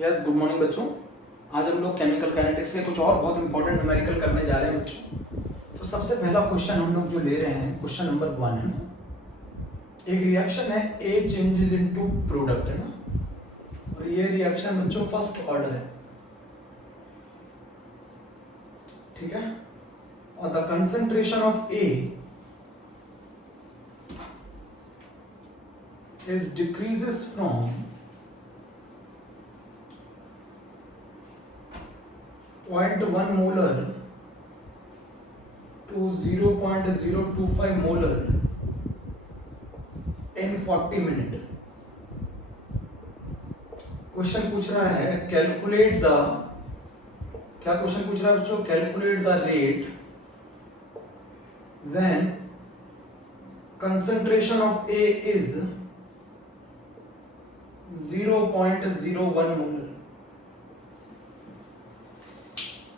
Yes, good morning बच्चों। आज हम लोग केमिकल काइनेटिक्स से कुछ और बहुत इंपॉर्टेंट न्यूमेरिकल करने जा रहे हैं बच्चों। तो सबसे पहला क्वेश्चन हम लोग जो ले रहे हैं, क्वेश्चन नंबर 1 है ना। एक रिएक्शन है, ए चेंजेस इनटू प्रोडक्ट है ना, और ये रिएक्शन बच्चों फर्स्ट ऑर्डर है, ठीक है। और the concentration of A is decreases from 0.1 molar to 0.025 molar in 40 minute। Question पूछ रहा है कैलकुलेट द, क्या क्वेश्चन पूछ रहा है बच्चों? Calculate the rate when concentration of A is 0.01 molar.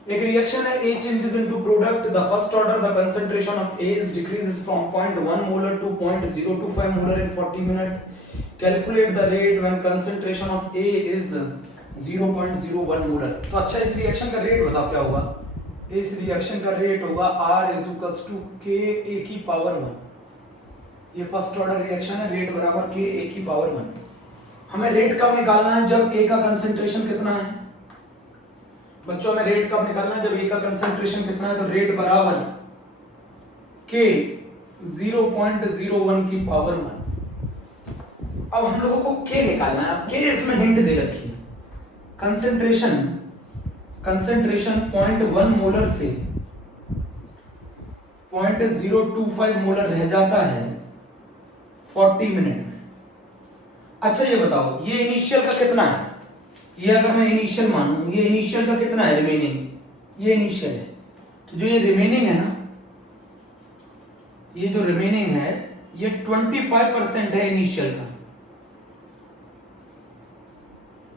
एक रिएक्शन है, A changes into product, the first order, the concentration of A is decreases from 0.1 molar to 0.025 molar in 40 minutes। Calculate the rate when concentration of A is 0.01 molar। तो अच्छा, इस reaction का rate बताओ क्या होगा? इस reaction का rate होगा R is equals to K A की पावर 1। ये फर्स्ट ऑर्डर रिएक्शन है, रेट बराबर K A की पावर 1। हमें रेट कब निकालना है? जब A का कंसंट्रेशन कितना है बच्चों? हमें रेट कब निकालना है? जब ए का कंसंट्रेशन कितना है, तो रेट बराबर के 0.01 की पावर 1। अब हम लोगों को के निकालना है। अब के इसमें हिंट दे रखी है। कंसंट्रेशन 0.1 मोलर से 0.025 मोलर रह जाता है 40 मिनट में। अच्छा ये बताओ, ये इनिशियल का कितना है? ये अगर मैं इनिशियल मानूं, ये इनिशियल का कितना है? रिमेनिंग, ये इनिशियल है। तो जो ये रिमेनिंग है ना, ये जो रिमेनिंग है ये 25% है इनिशियल का।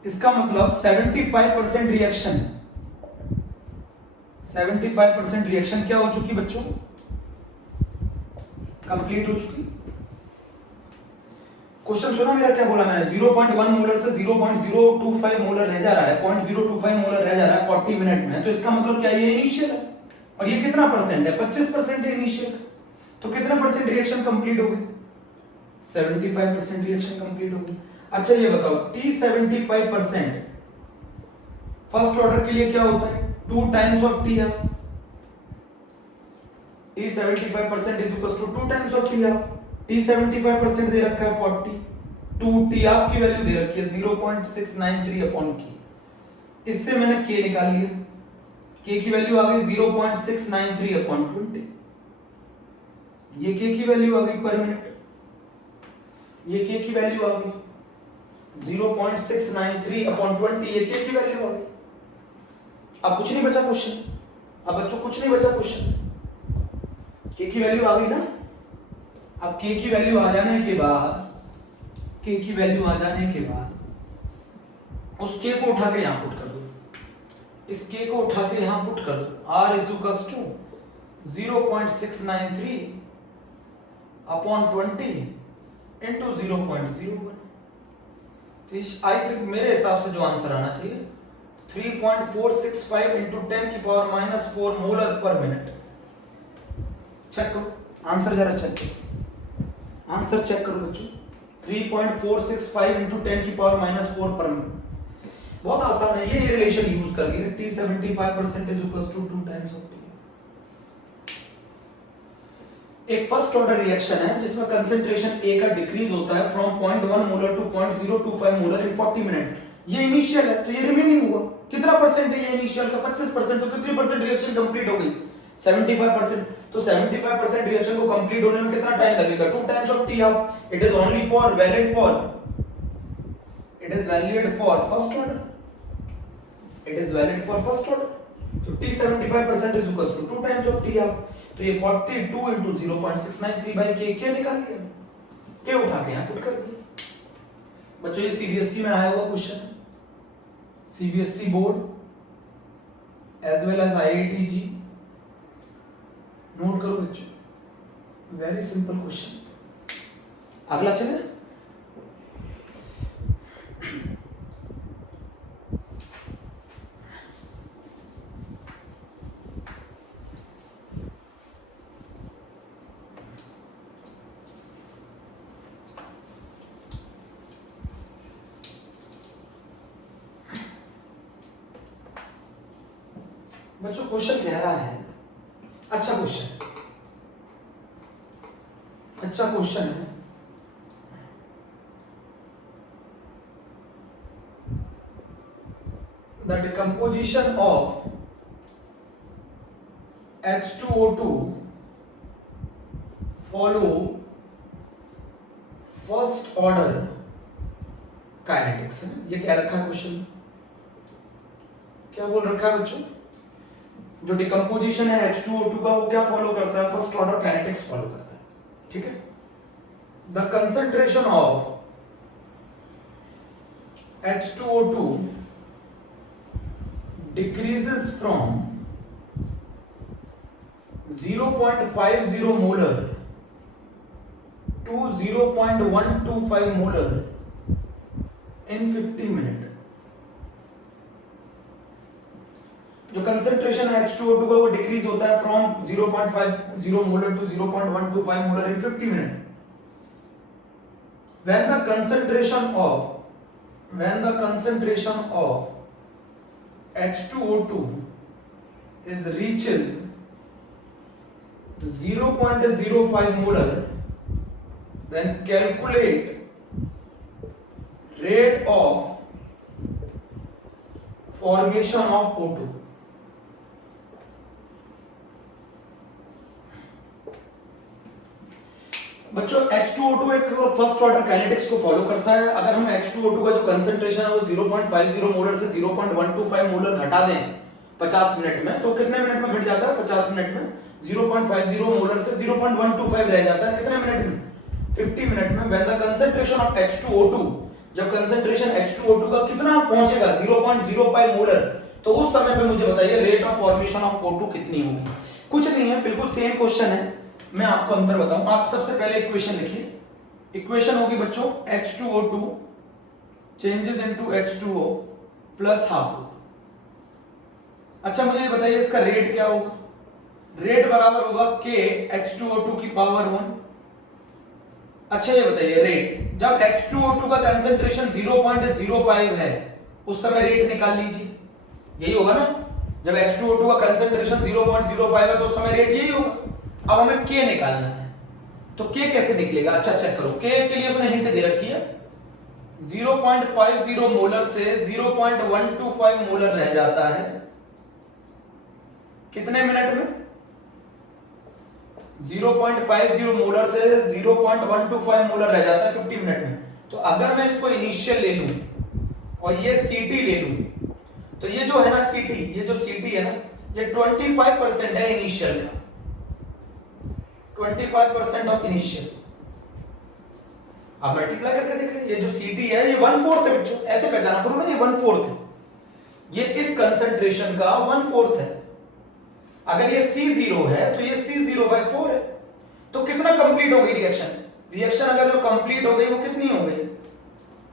इसका मतलब 75% रिएक्शन, 75% रिएक्शन क्या हो चुकी बच्चों? कंप्लीट हो चुकी। क्वेश्चन सुना मेरा, क्या बोला मैंने? 0.1 मोलर से 0.025 मोलर रह जा रहा है, 0.025 मोलर रह जा रहा है 40 मिनट में। तो इसका मतलब क्या, ये इनिशियल है। और ये कितना परसेंट है? 25% है इनिशियल। तो कितना परसेंट रिएक्शन कंप्लीट हो गई? 75% रिएक्शन कंप्लीट हो गई। अच्छा ये बताओ, T75% फर्स्ट ऑर्डर के लिए क्या होता है? 2 times of T half. T75% is equal to 2 times of T half. T75% दे रखा है 40, 2 टी हाफ की वैल्यू दे रखी है 0.693 अपॉन की। इससे मैंने k निकाल लिया। k की वैल्यू आ गई 0.693 अपॉन 20। ये k की वैल्यू आ गई पर मिनट। ये k की वैल्यू आ गई 0.693 अपॉन 20। ये k की वैल्यू आ गई। अब कुछ नहीं बचा क्वेश्चन। अब बच्चों कुछ नहीं बचा क्वेश्चन। k की वैल्यू आ गई ना। अब k की वैल्यू आ जाने के बाद, k की वैल्यू आ जाने के बाद उस k को उठा के यहां पुट कर दो। इस k को उठा के यहां पुट कर दो। r is equals to 0.693 upon 20 into 0.01। तो आई थिंक मेरे हिसाब से जो आंसर आना चाहिए 3.465 इंटू 10 की power -4 molar per minute. Check करो आंसर, जरा चेक करो आंसर, चेक करो बच्चों। 3.465 इंटू 10 की पावर -4 पर मिनट। बहुत आसान है, ये रिलेशन यूज कर लिया। T75% is equals to 2 times of T. एक फर्स्ट ऑर्डर रिएक्शन है जिसमें कंसंट्रेशन A का डिक्रीज होता है from 0.1 molar to 0.025 molar in 40 minute. ये इनिशियल है, तो ये रिमेनिंग हुआ। कितना परसेंट है ये इनिशियल का? 25%। तो कितनी परसेंट रिएक्शन कंप्लीट हो गई? 75%। तो 75% रिएक्शन को कंप्लीट होने में कितना टाइम लगेगा? 2 times of T half. It is only for valid for, it is valid for first order, it is valid for first order. तो T75% is equal to 2 times of T half. तो ये 42 into 0.693 by के क्या निकाल लिया? के उठा के यहां पुट कर दिया। बच्चों ये सीबीएसई में आया हुआ question, CBSE board as well as IIT JEE. Note करो बच्चों, वेरी सिंपल क्वेश्चन। अगला चले। बच्चों क्वेश्चन कह रहा है, अच्छा क्वेश्चन है, the decomposition of H2O2 follow first order kinetics है। ये क्या रखा है क्वेश्चन में, क्या बोल रखा है बच्चों? जो डिकम्पोजिशन है H2O2 का वो क्या फॉलो करता है? फर्स्ट ऑर्डर काइनेटिक्स फॉलो करता है। ठीक है, the concentration of H2O2 decreases from 0.50 molar to 0.125 molar in 50 minutes। जो कंसेंट्रेशन है H2O2 का वो डिक्रीज होता है from 0.50 molar to 0.125 molar in 50 minute. when the concentration of H2O2 reaches 0.05 molar, then calculate rate of formation of O2। बच्चों H2O2 एक first order kinetics को follow करता है। अगर हम H2O2 का जो कंसंट्रेशन है वो 0.50 मोलर से 0.125 मोलर घटा दें 50 मिनट में, तो कितने मिनट में घट जाता है? 50 मिनट में 0.50 मोलर से 0.125 रह जाता है कितने मिनट में? 50 मिनट में। When the concentration of H2O2, जब कंसंट्रेशन H2O2 का कितना पहुंचेगा 0.05 मोलर, तो उस समय पे मुझे बताइए rate of formation of O2 कितनी होगी। कुछ नहीं है, बिल्कुल सेम क्वेश्चन है, मैं आपको अंतर बताऊं। आप सबसे पहले इक्वेशन लिखिए। इक्वेशन होगी बच्चों H2O2 changes into H2O plus half. अच्छा मुझे ये बताइए इसका रेट क्या होगा? रेट बराबर होगा K H2O2 की पावर 1। अच्छा ये बताइए रेट, जब H2O2 का कंसेंट्रेशन 0.05 है उस समय रेट निकाल लीजिए, यही होगा ना? जब H2O2 का कंसेंट्रेशन 0.05 है तो उस समय रेट यही होगा। अब हमें K निकालना है, तो K कैसे निकलेगा? अच्छा चेक करो, K के लिए उसने हिंट दे रखी है 0.50 मोलर से 0.125 मोलर रह जाता है कितने मिनट में? 0.50 मोलर से 0.125 मोलर रह जाता है 50 मिनट में। तो अगर मैं इसको इनिशियल ले लूं और ये CT ले लूं, तो ये जो है ना CT, ये जो CT है ना, ये 25% है इनिशियल का, 25% ऑफ इनिशियल। आप मल्टीप्लाई करके देख लें, ये जो CT है ये 1/4 है बच्चों, ऐसे पहचाना करो ना, ये 1/4 है, ये इस कंसंट्रेशन का 1/4 है। अगर ये C0 है तो ये C0/4 है। तो कितना कंप्लीट हो गई रिएक्शन? रिएक्शन अगर जो कंप्लीट हो गई वो कितनी हो गई?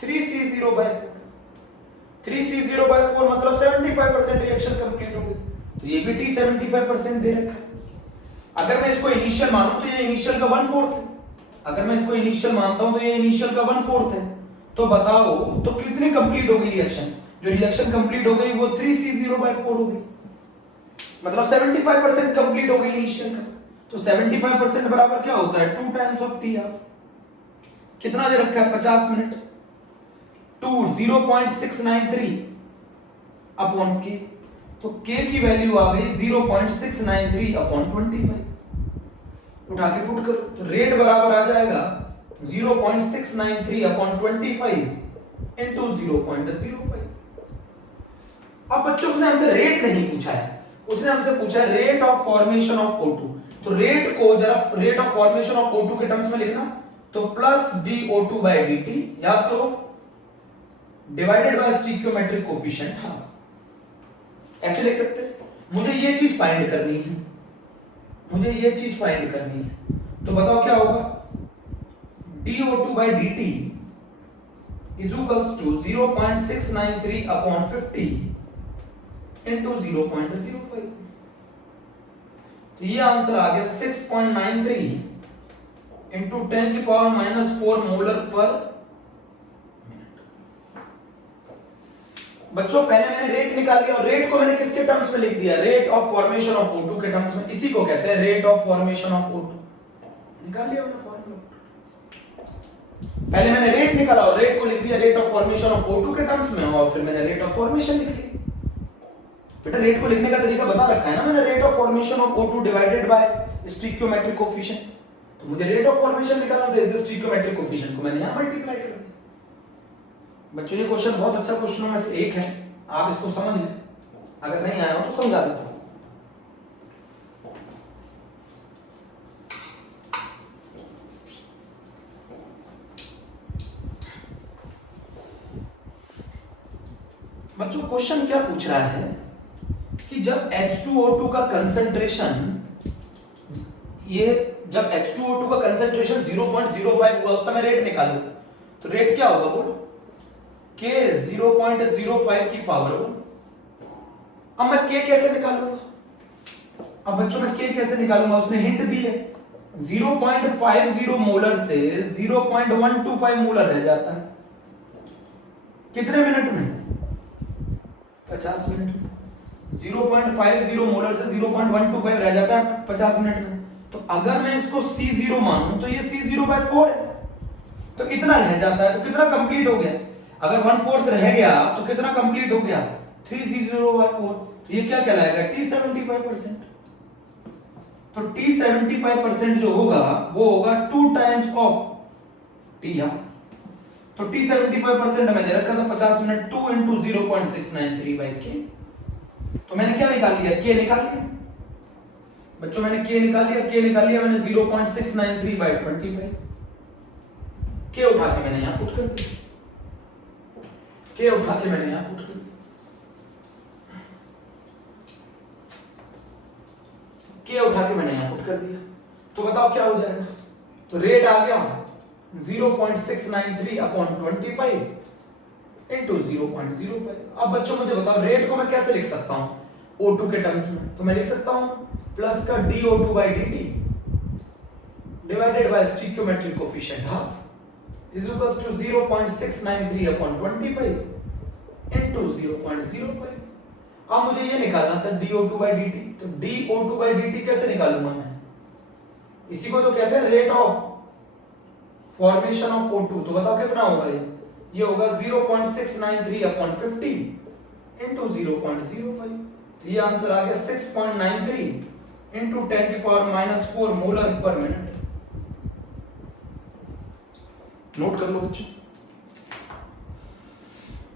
3C0/4। 3C0/4 मतलब 75% रिएक्शन कंप्लीट हो गई। तो ये भी T 75% दे रखा है। अगर मैं इसको इनिशियल मानूं तो ये इनिशियल का 1/4 है। अगर मैं इसको इनिशियल मानता हूं तो ये इनिशियल का 1/4 है। तो बताओ तो कितनी कंप्लीट होगी रिएक्शन? जो रिएक्शन कंप्लीट हो गई वो 3C0/4 हो गई, मतलब 75% कंप्लीट हो गई इनिशियल का। तो 75% बराबर क्या होता है? 2 टाइम्स ऑफ T हाफ। कितना दे रखा है? 50 मिनट। 2 0.693 अपॉन K, तो K की वैल्यू आ गई 0.693 अपॉन 25। उठा के पुट करो तो रेट बराबर आ जाएगा 0.693 अपॉन 25 इंटू 0.05। अब बच्चों उसने हमसे रेट नहीं पूछा है, उसने हमसे पूछा है rate of formation of O2। तो रेट को जरा rate of formation of O2 के टर्म्स में लिखना, तो प्लस BO2 बाय dt, याद करो, divided by stoichiometric coefficient half. ऐसे लिख सकते हैं। मुझे ये चीज फाइंड करनी है, मुझे ये चीज फाइंड करनी है, तो बताओ क्या होगा? DO2 by dt is equals to 0.693 upon 50 into 0.05। तो ये आंसर आ गया 6.93 इंटू 10⁻⁻⁴ मोलर पर मिनट। बच्चों पहले मैंने रेट निकाल लिया और रेट को मैंने किसके टर्म्स में लिख दिया, rate of formation of O2 के टर्म्स में। इसी को कहते हैं rate of formation of O2। निकाल लिया मैंने फॉर्मूला। पहले मैंने रेट निकाला और रेट को लिख दिया rate of formation of O2 के टर्म्स में, और फिर मैंने रेट ऑफ फॉर्मेशन लिख ली। बेटा रेट को लिखने का तरीका बता रखा है ना मैंने, rate of formation of O2 divided by stoichiometric coefficient. तो मुझे रेट ऑफ फॉर्मेशन निकालना था, इस स्टोइकियोमेट्रिक कोफिशिएंट को मैंने यहां मल्टीप्लाई कर दिया। बच्चों ये क्वेश्चन बहुत अच्छा क्वेश्चनों में से एक है, आप इसको समझ लें, अगर नहीं आया हो तो समझा देता हूं। बच्चों क्वेश्चन क्या पूछ रहा है कि जब H2O2 का कंसंट्रेशन, ये जब H2O2 का कंसंट्रेशन 0.05 हुआ उस समय रेट निकालो, तो रेट क्या होगा बोलो, K 0.05 की पावर 1। अब मैं K कैसे निकालूंगा, अब बच्चों मैं K कैसे निकालूंगा, उसने हिंट दी है 0.50 मोलर से 0.125 मोलर रह जाता है कितने मिनट में, 50 मिनट में। 0.50 मोलर से 0.125 रह जाता है 50 मिनट में। तो अगर मैं इसको C0 मानूं तो ये C0/4 है, तो इतना रह जाता है, तो कितना कंप्लीट हो गया, अगर 1/4 रह गया तो कितना कंप्लीट हो गया, 3C0/4। तो ये क्या कहलाएगा, T75%। तो T75% जो होगा वो होगा 2 टाइम्स ऑफ T हाफ। तो T75% हमें दे रखा था 50 मिनट, 2 × 0.693/K। तो मैंने क्या निकाल लिया, K निकाल लिया बच्चों, मैंने K निकाल लिया, K निकाल लिया मैंने 0.693/25। K उठा के मैंने यहां पुट कर दिया, K उठा के मैंने यहां पुट कर दिया, K उठा के मैंने यहां पुट कर दिया। तो बताओ क्या हो जाएगा, तो रेट आ गया 0.693/25 × 0.05। अब बच्चों मुझे बताओ रेट को मैं कैसे लिख सकता हूं O2 के टर्म्स में, तो मैं लिख सकता हूं प्लस का dO2/dt divided by stoichiometric coefficient half is equals to 0.693/25 × 0.05। अब मुझे ये निकालना था dO2/dt, तो dO2/dt कैसे निकालूंगा मैं, इसी को तो कहते हैं rate of formation of O2। तो बताओ कितना होगा ये होगा 0.693/50 × 0.05। तो ये आंसर आ गया 6.93 × 10⁻⁻4 मोलर पर मिनट। नोट कर लो बच्चों,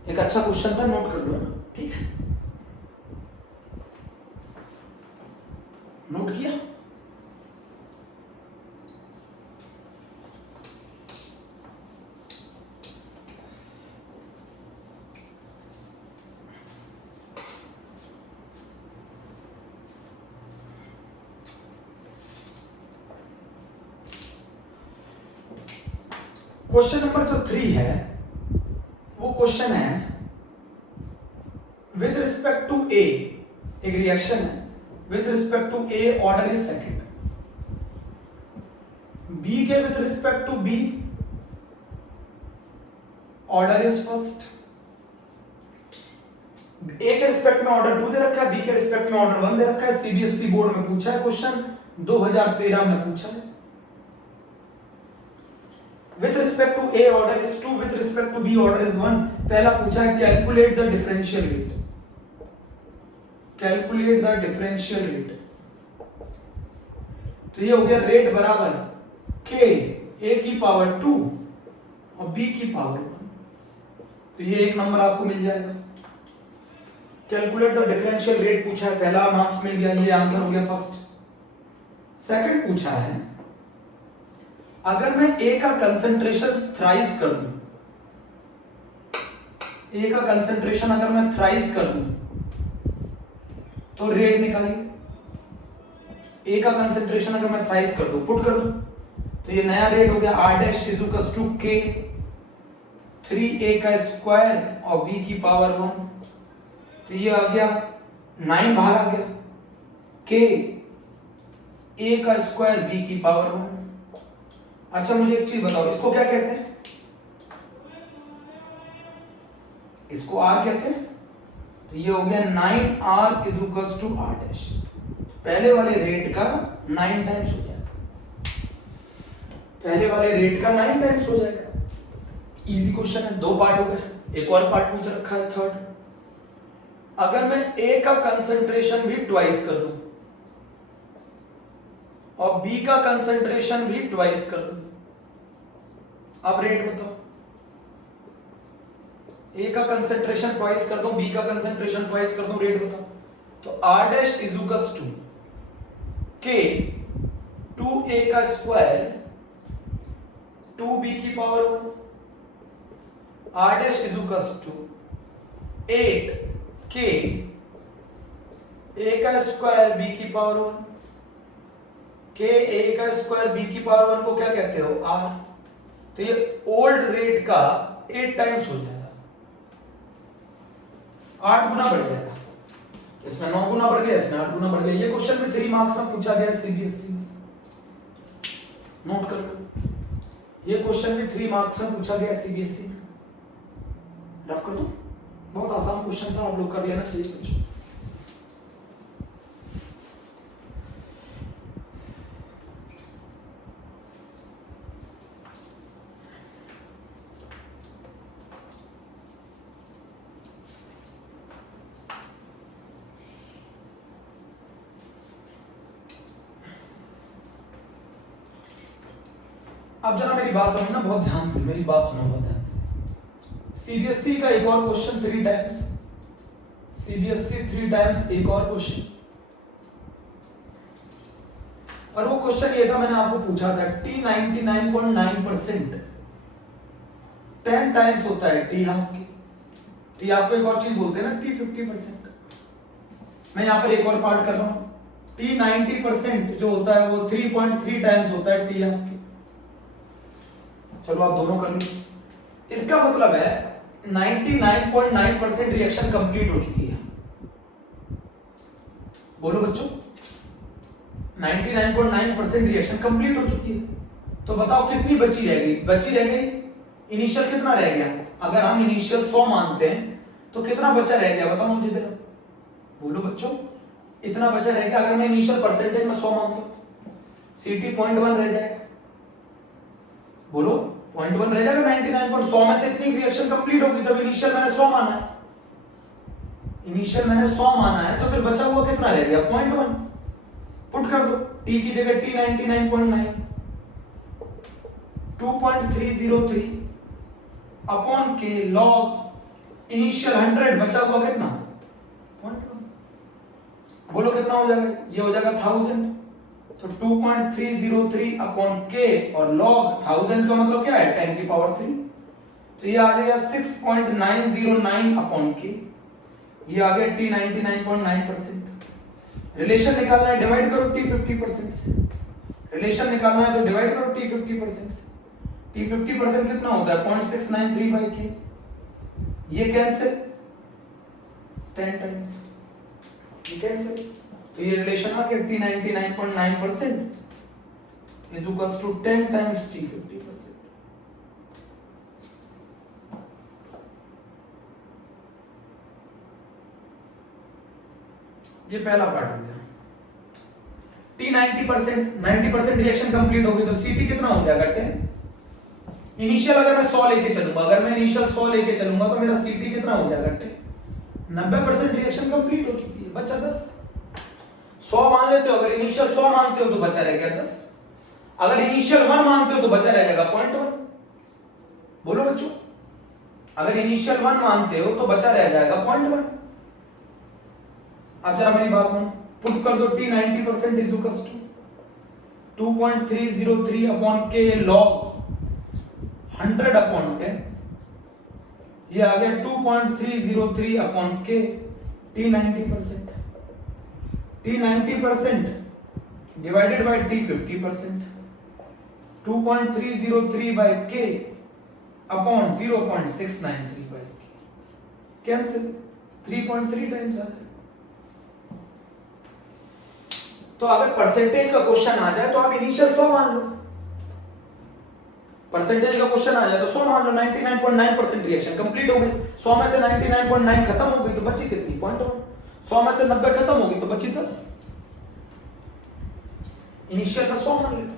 एक अच्छा क्वेश्चन था, नोट कर लो ना, ठीक है, नोट किया। क्वेश्चन नंबर जो 3 है वो क्वेश्चन है विथ रिस्पेक्ट टू ए, एक रिएक्शन है with respect to A order is second, B के with respect to B order is first, A के रिस्पेक्ट में ऑर्डर 2 दे रखा है, बी के रिस्पेक्ट में ऑर्डर 1 दे रखा है। सीबीएसई बोर्ड में पूछा है क्वेश्चन, 2013 में पूछा है। With respect to A order is 2, with respect to B order is 1। पहला पूछा है calculate the differential rate, calculate the differential rate. तो ये हो गया रेट बराबर K A की पावर 2 और B की पावर 1। तो ये एक नंबर आपको मिल जाएगा। कैलकुलेट द डिफरेंशियल रेट पूछा है, पहला मार्क्स मिल गया, ये आंसर हो गया फर्स्ट। सेकंड पूछा है अगर मैं ए का कंसंट्रेशन थ्राइस कर दूं, ए का कंसंट्रेशन अगर मैं थ्राइस कर दूं तो रेट निकालिए। ए का कंसंट्रेशन अगर मैं थ्राइस कर दूं, पुट कर दूं, तो ये नया रेट हो गया R' is to K 3A का स्क्वायर और B की पावर 1। तो ये आ गया 9 बाहर आ गया, K A का स्क्वायर B की पावर 1। अच्छा मुझे एक चीज बताओ, इसको क्या कहते हैं, इसको R कहते हैं तो ये हो गया 9r is equals to r dash. पहले वाले रेट का 9 टाइम्स हो जाएगा, पहले वाले रेट का 9 टाइम्स हो जाएगा। इजी क्वेश्चन है, 2 पार्ट हो गए, एक और पार्ट पूछ रखा है थर्ड। अगर मैं A का कंसंट्रेशन भी ट्वाइस कर दूं और B का कंसंट्रेशन भी ट्वाइस कर दूं, अब रेट बताओ। A का कंसंट्रेशन ट्वाइस कर दूं, B का कंसंट्रेशन ट्वाइस कर दूं, रेट बताओ। तो R dash is equals to K 2A का स्क्वायर 2B की power 1, R dash is equals to 8K A का स्क्वायर B की पावर 1, K A का स्क्वायर B की पावर 1 को क्या कहते हो, R। तो ये ओल्ड रेट का 8 टाइम्स हो जाएगा, 8 गुना बढ़ जाएगा। इसमें 9 गुना बढ़ गया, इसमें 8 गुना बढ़ गया। ये क्वेश्चन में 3 मार्क्स में पूछा गया सीबीएसई में, नोट कर लो। ये क्वेश्चन में 3 मार्क्स में पूछा गया सीबीएसई में, रफ कर दो। बहुत आसान क्वेश्चन था, आप लोग कर लेना चाहिए बच्चों। अब जरा मेरी बात समझना बहुत ध्यान से, मेरी बात सुनो बहुत ध्यान से। सीबीएसई का एक और क्वेश्चन 3 टाइम्स, सीबीएसई 3 टाइम्स एक और क्वेश्चन, और वो क्वेश्चन ये था, मैंने आपको पूछा था T 99.9% 10 टाइम्स होता है T हाफ की। T हाफ को एक और चीज बोलते हैं ना T 50%। मैं यहां पर एक और पार्ट कर रहा हूं, T 90% जो होता है वो 3.3 टाइम्स होता है T हाफ की। चलो आप दोनों कर लो। इसका मतलब है 99.9% रिएक्शन कंप्लीट हो चुकी है। बोलो बच्चों, 99.9% रिएक्शन कंप्लीट हो चुकी है। तो बताओ कितनी बची रह गई? बची रह गई इनिशियल कितना रह गया? अगर हम इनिशियल 100 मानते हैं तो कितना बचा रह गया बताओ मुझे जरा। बोलो बच्चों, इतना बचा रह गया। अगर मैं इनिशियल परसेंटेज में 100 मानता हूं, CT 0.1 रह जाएगा। बोलो 0.1 रह जाएगा। 99.100 में से इतनी रिएक्शन कंप्लीट होगी। जब इनिशियल मैंने 100 माना है, इनिशियल मैंने 100 माना है, तो फिर बचा हुआ कितना रह गया? 0.1। पुट कर दो, T की जगह T 99.9 2303 upon k log initial 100 बचा हुआ कितना? 0.1। बोलो कितना हो जाएगा? ये हो जाएगा 1000। तो 2.303 अपॉन के और लॉग 1000 का मतलब क्या है? 10 की पावर 3। तो ये आ जाएगा 6.909 अपॉन के। ये आ गया T 99.9%। रिलेशन निकालना है, डिवाइड करो T 50% से। रिलेशन निकालना है तो डिवाइड करो T 50% से। T 50% कितना होता है? 0.693 बाई के। ये कैंसिल 10 टाइम्स, ये कैंसिल। तो ये रिलेशन आ गया T 99.9% is equals to 10 times T 50%। ये पहला पार्ट हो गया। T 90% रिएक्शन कंप्लीट हो गई तो CT कितना हो जाएगा? 10। इनिशियल अगर मैं 100 लेके चलूंगा, अगर मैं इनिशियल 100 लेके चलूंगा तो मेरा CT कितना हो जाएगा? 10। 90% रिएक्शन कंप्लीट हो चुकी है, बचा 10। 100 मान लेते हो, अगर इनिशियल 100 मानते हो तो बचा रह गया 10। अगर इनिशियल 1 मानते हो तो बचा रह जाएगा 0.1। बोलो बच्चों, अगर इनिशियल 1 मानते हो तो बचा रह जाएगा 0.1। अब जरा मेरी बात मानो, पुट कर दो T 90% is equals to 2.303 upon k log 100 upon 10। ये आ गया 2.303 अपॉन के T 90%। T 90% divided by T 50%। 2.303 by K upon 0.693 by K। Cancel, 3.3 times आ जाए। तो अगर परसेंटेज का क्वेश्चन आ जाए तो आप इनिशियल 100 मान लो। परसेंटेज का क्वेश्चन आ जाए तो 100 मान लो। 99.9% रिएक्शन कंप्लीट हो गई। 100 में से 99.9 खत्म हो गई तो बची कितनी 0.1। 100 में से 90 खत्म हो गई तो बची 10। इनिशियल का 100 मान लेते।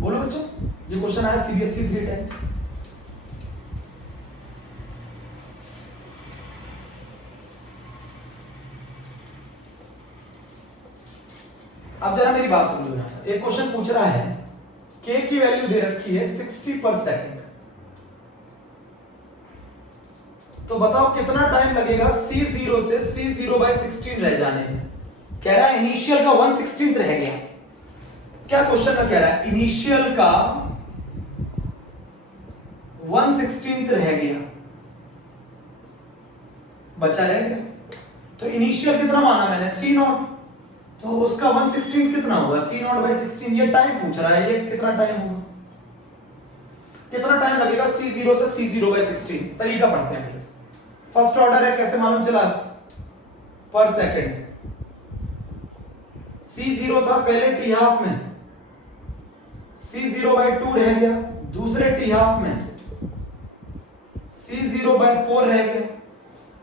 बोलो बच्चों, ये क्वेश्चन आया सीबीएसई 3 टाइम्स। अब जरा मेरी बात सुन लो। यहां एक क्वेश्चन पूछ रहा है k की वैल्यू दे रखी है 60 पर सेकंड, तो बताओ कितना टाइम लगेगा C0 से C0/16 रह जाने में। कह रहा है इनिशियल का 1/16 रह गया। क्या क्वेश्चन का कह रहा है? इनिशियल का 1/16 रह गया, बचा रह गया। तो इनिशियल कितना माना मैंने C0, तो उसका 1/16 कितना होगा C0/16। ये टाइम पूछ रहा है, ये कितना टाइम होगा, कितना टाइम लगेगा C0 से C0/16। तरीका पढ़ते हैं। फर्स्ट ऑर्डर है, कैसे मालूम चला? पर सेकंड। C0 था पहले टी हाफ में, C0/2 रह गया दूसरे टी हाफ में, C0/4 रह गया,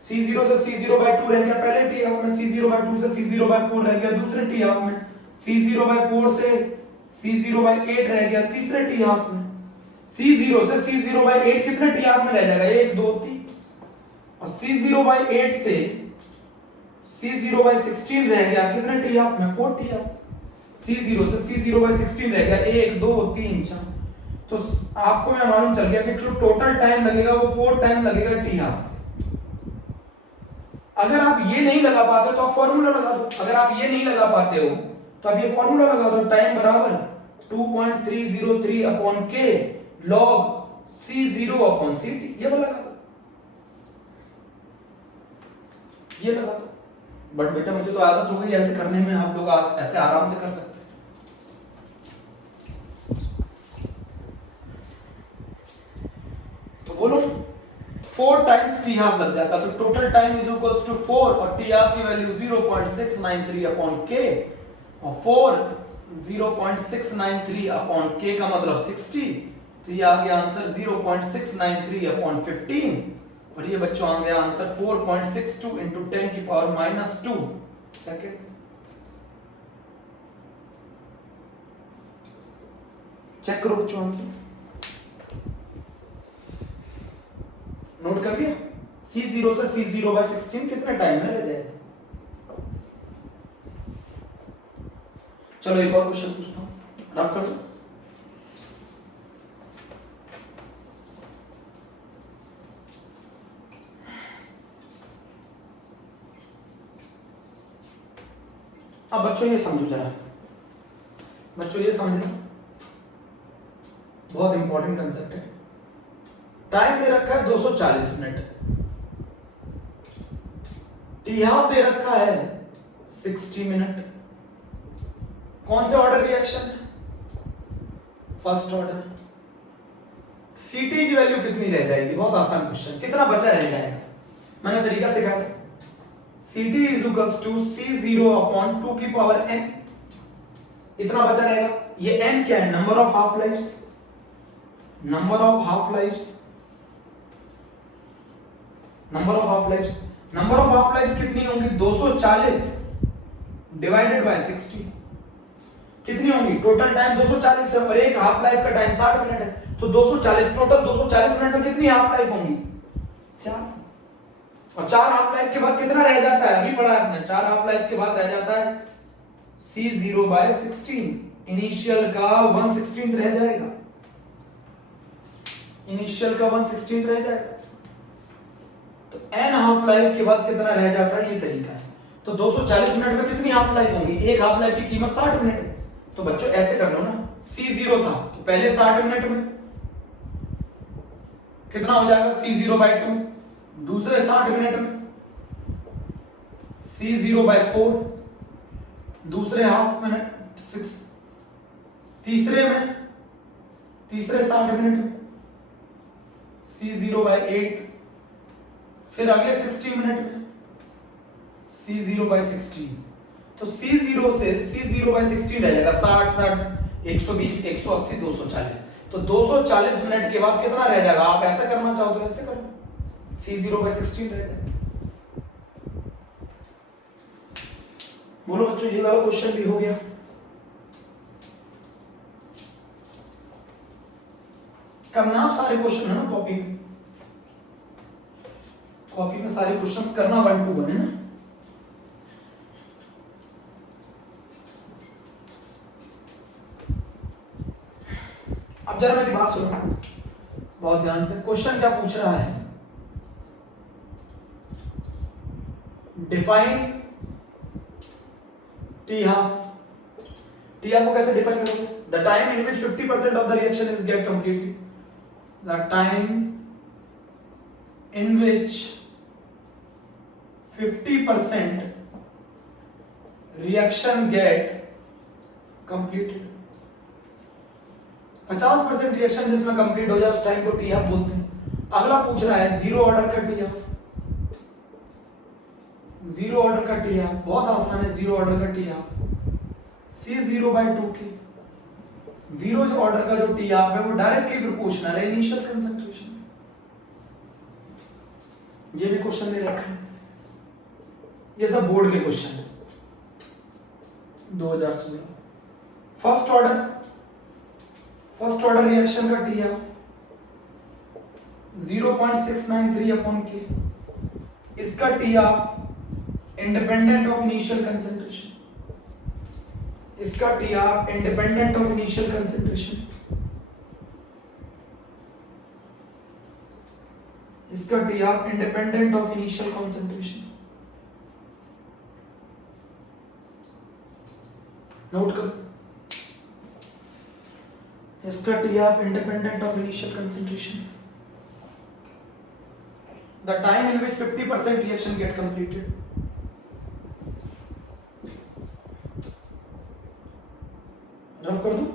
C0 से C0/2 रह गया पहले टी हाफ में, C0/2 से C0/4 रह गया दूसरे टी हाफ में, C0/4 से C0/8 रह गया तीसरे टी हाफ में, C0 से C0/8 कितने टी हाफ में रह जाएगा? 1 2 3। और C0/8 से C0/16 रह गया कितने टी हाफ में? 4 टी हाफ। C0 से C0/16 रह गया 1 2 3 4। तो आपको मैं मालूम चल गया कि जो टोटल टाइम लगेगा वो 4 टाइम लगेगा टी हाफ। अगर आप ये नहीं लगा पाते तो आप फॉर्मूला लगा दो। अगर आप ये नहीं लगा पाते हो तो आप ये फॉर्मूला लगा दो, टाइम बराबर 2.303 upon k log C0 upon Ct। ये वाला लगा दो, ये लगा दो। बट बेटा मुझे तो आदत हो गई ऐसे करने में, आप लोग ऐसे आराम से कर सकते हैं। तो बोलो 4 टाइम्स टी हाफ लग जाएगा, तो total time is equals to 4 और टी हाफ की वैल्यू 0.693 अपॉन k और 4 0.693 अपॉन k का मतलब 60। तो ये आ गया आंसर 0.693 अपॉन 15 और ये बच्चों आ गया आंसर 4.62 इंटू 10 की पावर -2 सेकेंड। चेक करो बच्चों आंसर, नोट कर दिया। C0 से C0/16 कितने टाइम में रह जाएगा? चलो एक और क्वेश्चन पूछता हूं, रफ कर दो। अब बच्चों ये समझो जरा, बच्चों ये समझना बहुत इंपॉर्टेंट कंसेप्ट है। टाइम दे रखा है 240 मिनट, टी हाफ दे रखा है 60 मिनट। कौन से ऑर्डर रिएक्शन है? First order. सीटी की वैल्यू कितनी रह जाएगी? बहुत आसान क्वेश्चन, कितना बचा रह जाएगा? मैंने तरीका सिखाया था, Ct is equals to C0 upon 2 की पावर n। इतना बचा रहेगा। ये n क्या है? Number of half lifes. Number of half lifes, number of half lifes, number of half lifes कितनी होंगी? 240 डिवाइडेड बाय 60 कितनी होंगी? टोटल टाइम 240 है और एक हाफ लाइफ का टाइम 60 मिनट है, तो 240 टोटल 240 मिनट में कितनी हाफ लाइफ होंगी? 4। और 4 हाफ लाइफ के बाद कितना रह जाता है? अभी पढ़ा है आपने, 4 हाफ लाइफ के बाद रह जाता है C0/16। इनिशियल का 1/16 रह जाएगा, इनिशियल का 1/16 रह जाएगा। तो n हाफ लाइफ के बाद कितना रह जाता है? ये तरीका है। तो 240 मिनट में कितनी हाफ लाइफ होगी? एक हाफ लाइफ की कीमत 60 मिनट है। तो बच्चों ऐसे कर लो ना, C0 था तो पहले 60 मिनट में कितना हो जाएगा? C0/2 दूसरे 60 मिनट में, C0/4 दूसरे हाफ मिनट 6 तीसरे में, तीसरे 60 मिनट में, C0/8 फिर अगले 60 मिनट में C0/16। तो C0 से C0/16 रह जाएगा 60 60 120 180 240। तो 240 मिनट के बाद कितना रह जाएगा? आप ऐसा करना चाहो तो ऐसे करो, C0/16 रह जाएगा। बोलो बच्चों, ये वाला क्वेश्चन भी हो गया। करना आप सारे क्वेश्चन है ना कॉपी में, कॉपी में सारे क्वेश्चंस करना 1 to 1 है ना। अब जरा मेरी बात सुनो बहुत ध्यान से। क्वेश्चन क्या पूछ रहा है? Define T half. T half को कैसे डिफाइन करोगे? The time in which 50% of the reaction is get completed. The time in which 50% reaction get completed. 50% reaction जिसमें कंप्लीट हो जाए उस टाइम को टी हाफ बोलते हैं। अगला पूछ रहा है जीरो ऑर्डर का टी हाफ। जीरो ऑर्डर का टी हाफ बहुत आसान है। जीरो ऑर्डर का टी हाफ C0/2k। जीरो जो ऑर्डर का जो टी हाफ है वो डायरेक्टली प्रोपोर्शनल है इनिशियल कंसंट्रेशन। ये भी क्वेश्चन दे रखा है। ये सब बोर्ड के क्वेश्चन है 2016। फर्स्ट ऑर्डर रिएक्शन का टी हाफ 0.693/k। इसका T half independent of initial concentration. इसका T half independent of initial concentration. इसका T half independent of initial concentration. Note करो, इसका T half independent of initial concentration. The time in which 50% reaction get completed. Rough कर दूं?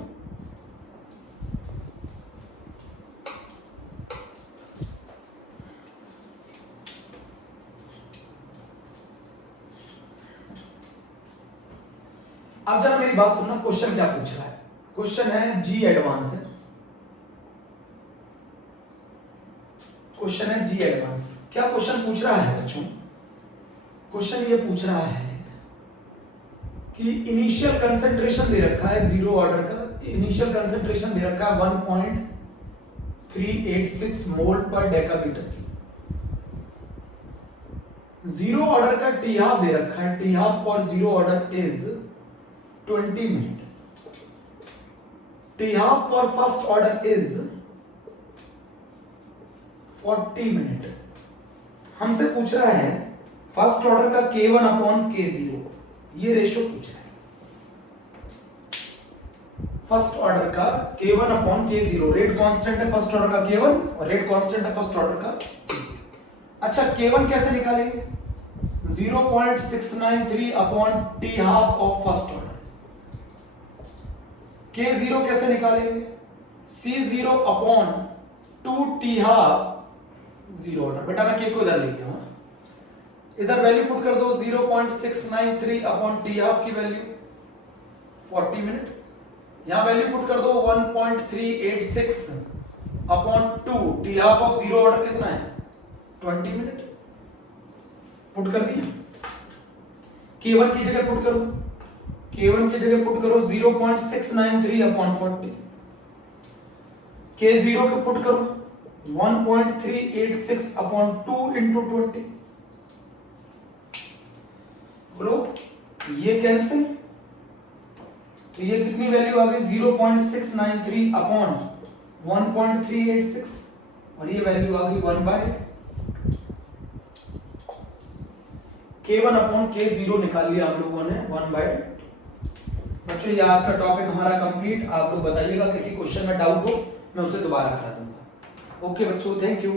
अब जरा मेरी बात सुनना। क्वेश्चन क्या पूछ रहा है? क्वेश्चन है जी एडवांस है। क्वेश्चन है जी एडवांस। क्या क्वेश्चन पूछ रहा है बच्चों? क्वेश्चन ये पूछ रहा है कि इनिशियल कंसंट्रेशन दे रखा है जीरो ऑर्डर का। इनिशियल कंसंट्रेशन दे रखा है 1.386 मोल पर डेकामीटर की। जीरो ऑर्डर का टी हाफ दे रखा है। T half for zero order is 20 minute. T half for first order is 40 minute. हमसे पूछ रहा है फर्स्ट ऑर्डर का K1/K0। ये रेशियो पूछ रहा है फर्स्ट ऑर्डर का K1/K0। रेट कांस्टेंट है फर्स्ट ऑर्डर का K1 और रेट कांस्टेंट है फर्स्ट ऑर्डर का K0। अच्छा, K1 कैसे निकालेंगे? 0.693/T half of first order. K0 कैसे निकालेंगे? C0/2T half zero order. बेटा मैं K को इधर ले गया हूं, इधर वैल्यू पुट कर दो। 0.693/T हाफ की वैल्यू 40 मिनट। यहां वैल्यू पुट कर दो 1.386/2। T half of zero order कितना है? 20 मिनट। पुट कर दिया। K1 की जगह पुट करो। K1 की जगह पुट करो 0.693/40। K0 को पुट करो 1.386/2 इंटू 20। बोलो ये कैंसिल, तो ये कितनी वैल्यू आ गई? 0.693/1.386 और ये वैल्यू आ गई 1/2। K1/K0 निकाल लिया हम लोगों ने 1/2। बच्चों ये आज का टॉपिक हमारा कंप्लीट। आप लोग बताइएगा किसी क्वेश्चन में डाउट हो मैं उसे दोबारा करा दूंगा। ओके बच्चों, थैंक यू।